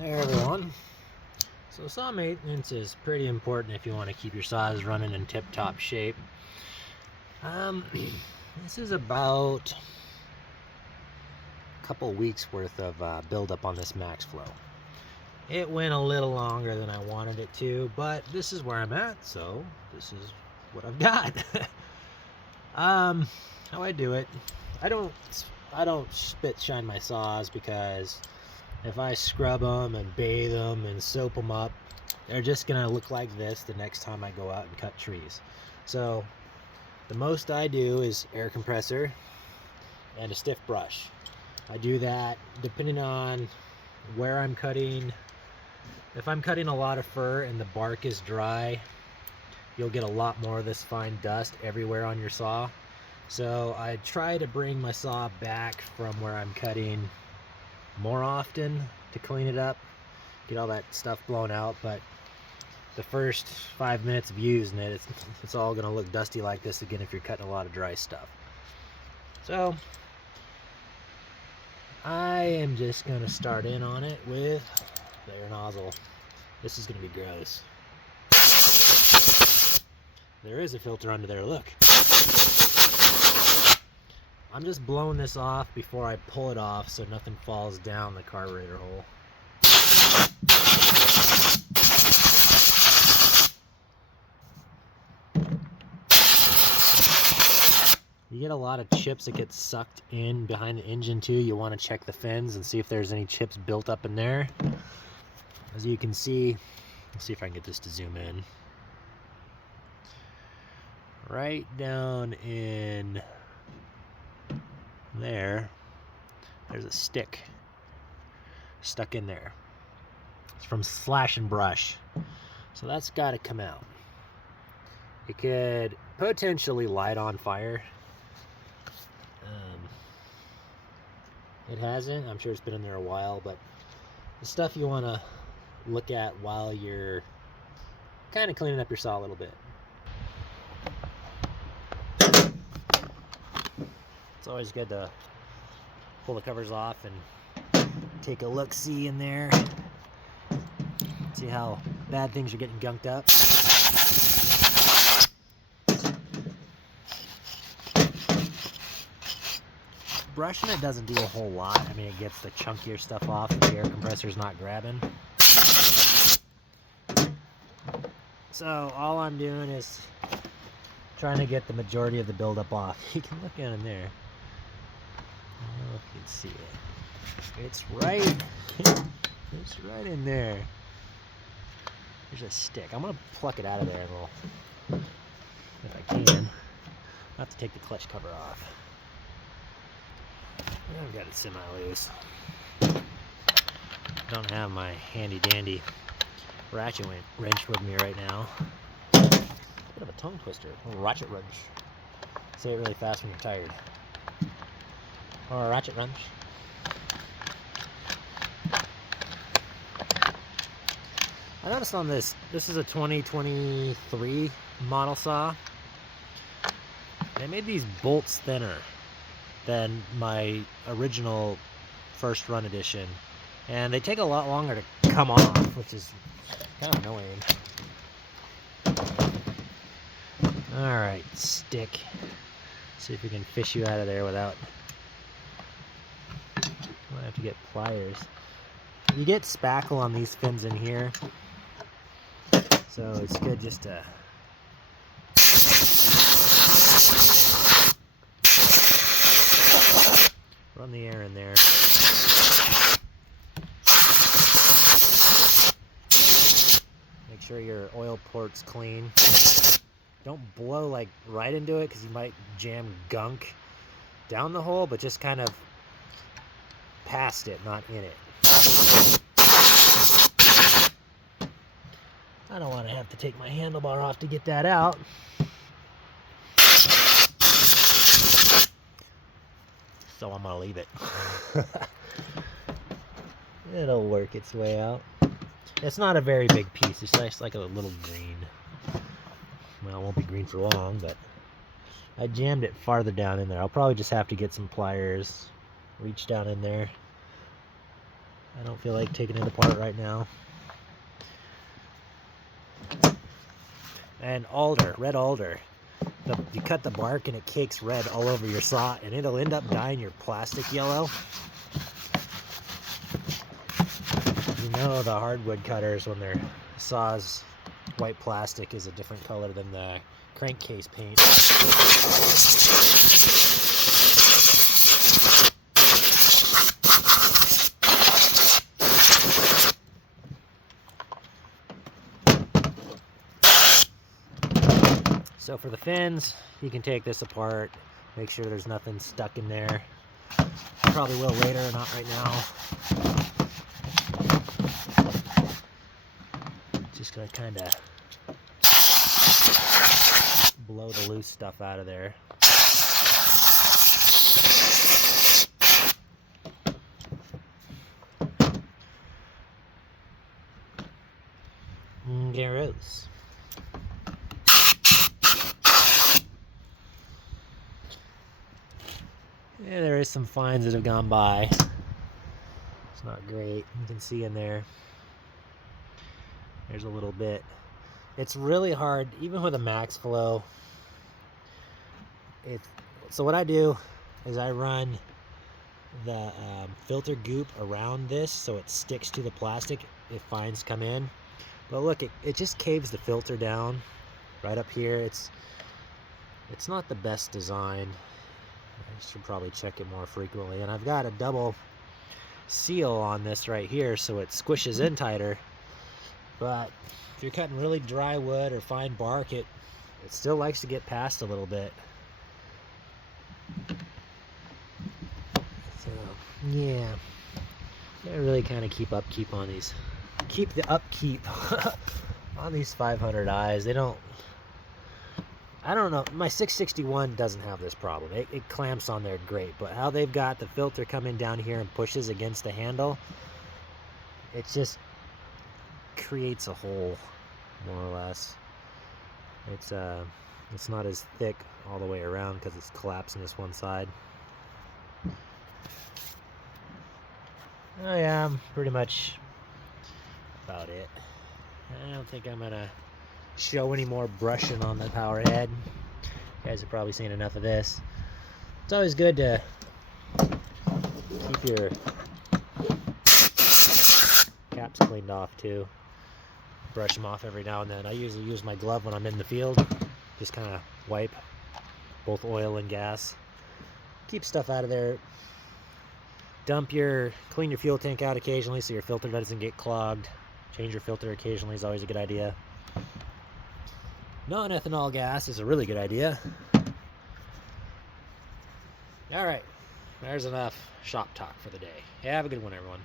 There, everyone. So saw maintenance is pretty important if you want to keep your saws running in tip-top shape. This is about a couple weeks worth of buildup on this max flow. It went a little longer than I wanted it to, but this is where I'm at, so this is what I've got. How I do it, I don't spit shine my saws, because if I scrub them and bathe them and soap them up, they're just gonna look like this the next time I go out and cut trees. So the most I do is air compressor and a stiff brush. I do that depending on where I'm cutting. If I'm cutting a lot of fir and the bark is dry, you'll get a lot more of this fine dust everywhere on your saw. So I try to bring my saw back from where I'm cutting more often to clean it up, get all that stuff blown out. But the first 5 minutes of using it, it's all gonna look dusty like this again if you're cutting a lot of dry stuff. So I am just gonna start in on it with the air nozzle. This is gonna be gross. There is a filter under there, look. I'm just blowing this off before I pull it off so nothing falls down the carburetor hole. You get a lot of chips that get sucked in behind the engine too. You want to check the fins and see if there's any chips built up in there. As you can see, let's see if I can get this to zoom in. Right down in there, there's a stick stuck in there. It's from slash and brush. So that's got to come out. It could potentially light on fire. It hasn't. I'm sure it's been in there a while, but the stuff you want to look at while you're kind of cleaning up your saw a little bit. It's always good to pull the covers off and take a look-see in there. See how bad things are getting gunked up. Brushing it doesn't do a whole lot. I mean, it gets the chunkier stuff off if the air compressor's not grabbing. So all I'm doing is trying to get the majority of the buildup off. You can look down in there. I don't know if you can see it. It's right in there. There's a stick. I'm gonna pluck it out of there and we'll, if I can, I'll have to take the clutch cover off. I've got it semi-loose. Don't have my handy dandy ratchet wrench with me right now. Bit of a tongue twister. A ratchet wrench. Say it really fast when you're tired. Or a ratchet wrench. I noticed on this is a 2023 model saw. They made these bolts thinner than my original first run edition, and they take a lot longer to come off, which is kind of annoying. Alright, stick. See if we can fish you out of there without... Might have to get pliers. You get spackle on these fins in here, so it's good just to run the air in there. Make sure your oil port's clean. Don't blow like right into it, because you might jam gunk down the hole, but just kind of past it, not in it. I don't want to have to take my handlebar off to get that out. So I'm gonna leave it. It'll work its way out. It's not a very big piece. It's just like a little green. Well, it won't be green for long, but I jammed it farther down in there. I'll probably just have to get some pliers, reach down in there. I don't feel like taking it apart right now. And alder, red alder. You cut the bark and it cakes red all over your saw, and it'll end up dyeing your plastic yellow. You know, the hardwood cutters, when their saws, white plastic is a different color than the crankcase paint. So for the fins, you can take this apart, make sure there's nothing stuck in there. Probably will later, not right now. Just gonna kind of blow the loose stuff out of there. Gross. Yeah, there is some fines that have gone by. It's not great. You can see in there. There's a little bit. It's really hard, even with a max flow. So what I do is I run the filter goop around this so it sticks to the plastic if fines come in. But look, it just caves the filter down right up here. It's not the best design. I should probably check it more frequently. And I've got a double seal on this right here so it squishes in tighter. But if you're cutting really dry wood or fine bark, it still likes to get past a little bit. So yeah, I really kind of keep upkeep on these. Keep the upkeep on these 500i's. They don't. I don't know. My 661 doesn't have this problem. It clamps on there great, but how they've got the filter coming down here and pushes against the handle, it just creates a hole, more or less. It's not as thick all the way around because it's collapsing this one side. Oh yeah, pretty much about it. I don't think I'm gonna show any more brushing on the power head. You guys have probably seen enough of this. It's always good to keep your caps cleaned off too. Brush them off every now and then. I usually use my glove when I'm in the field. Just kind of wipe both oil and gas. Keep stuff out of there. Clean your fuel tank out occasionally so your filter doesn't get clogged. Change your filter occasionally is always a good idea. Non-ethanol gas is a really good idea. All right, there's enough shop talk for the day. Have a good one, everyone.